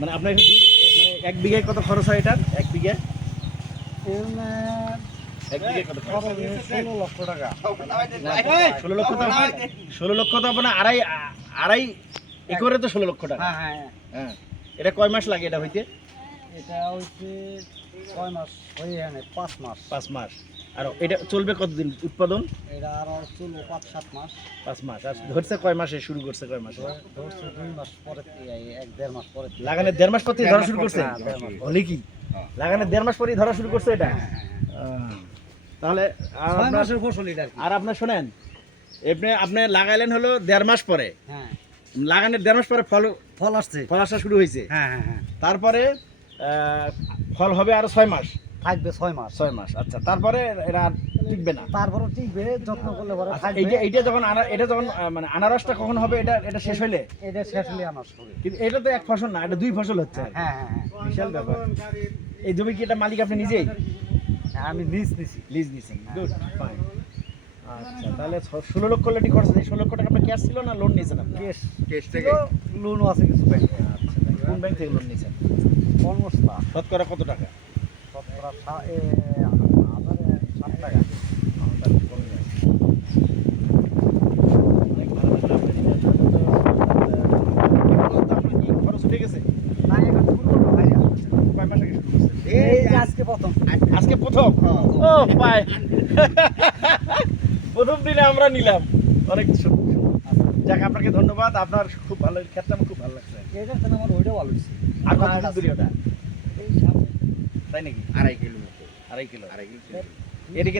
মানে আপনার মানে এক বিঘায় কত খরচ হয় এটা? এক বিঘা হয়? ষোলো লক্ষ তো আপনার আড়াই আড়াই একরে তো ষোলো লক্ষ টাকা। হ্যাঁ হ্যাঁ। হ্যাঁ। এটা কয় মাস লাগে এটা হইতে? এটা হচ্ছে ছয় মাস হয়ে জানে পাঁচ মাস। পাঁচ মাস। আর এটা চলবে কতদিন উৎপাদন? এটা আর চলবো পাঁচ সাত মাস। পাঁচ মাস। আর ধরছে কয় মাসে শুরু করছে কয় মাসে? ধরছে দুই মাস পরে এক দেড় মাস পরে। লাগানোর দেড় মাস পর থেকে ধরা শুরু করছে? হ্যাঁ। হলে কি? লাগানোর দেড় মাস পরেই ধরা শুরু করছে এটা? হ্যাঁ, হ্যাঁ, তাহলে আর আপনার- ফসল এটা আর আপনার শোনেন আপনি আপনি লাগাইলেন হলো দেড় মাস পরে। হ্যাঁ। লাগানোর দেড় মাস পরে ফল ফল আসছে। ফল আসা শুরু হয়েছে হ্যাঁ হ্যাঁ। তারপরে ফল হবে আরও ছয় মাস। থাকবে ছয় মাস। ছয় মাস আচ্ছা। তারপরে এরা আর টিকবে না? তারপরে টিকবে যত্ন করলে পরে আচ্ছা, থাকবে। এইটা এইটা যখন আনা- এটা যখন মানে আনারসটা কখন হবে? এটা এটা শেষ হইলে? এটা শেষ হলে আনাজ হবে। কিন্তু এটা তো এক ফসল না এটা দুই ফসল হচ্ছে। হ্যাঁ হ্যাঁ হ্যাঁ। বিশাল ব্যাপার। এই জমি কি এটা মালিক আপনি নিজেই? হ্যাঁ, আমি লিজ নিছি। লিজ দিয়েছেন গুড ফাইন আচ্ছা তাহলে ষোলো লক্ষ লেটি খরচ এই ষোলো লক্ষ টাকা আপনি ক্যাশ ছিল না লোন নিয়েছেন আপনি? কেস কেস থেকে। লোনও আছে কিছু ব্যাংকে আচ্ছা কোন ব্যাংক থেকে লোন নিয়েছেন? শতকরা কত টাকা? শতকরা আজকে প্রথম। আজকে প্রথম? ও পাই প্রথম দিনে আমরা নিলাম। অনেক সু- যাক আপনাকে ধন্যবাদ। আপনার খুব ভালো ক্ষেত্রে আমার খুব ভালো লাগছে। আমার ভালো হয়েছে? আর কত দূরে ওটা? তাই নাকি? আড়াই কিলো আড়াই কিলো। আড়াই কিলো এদিকে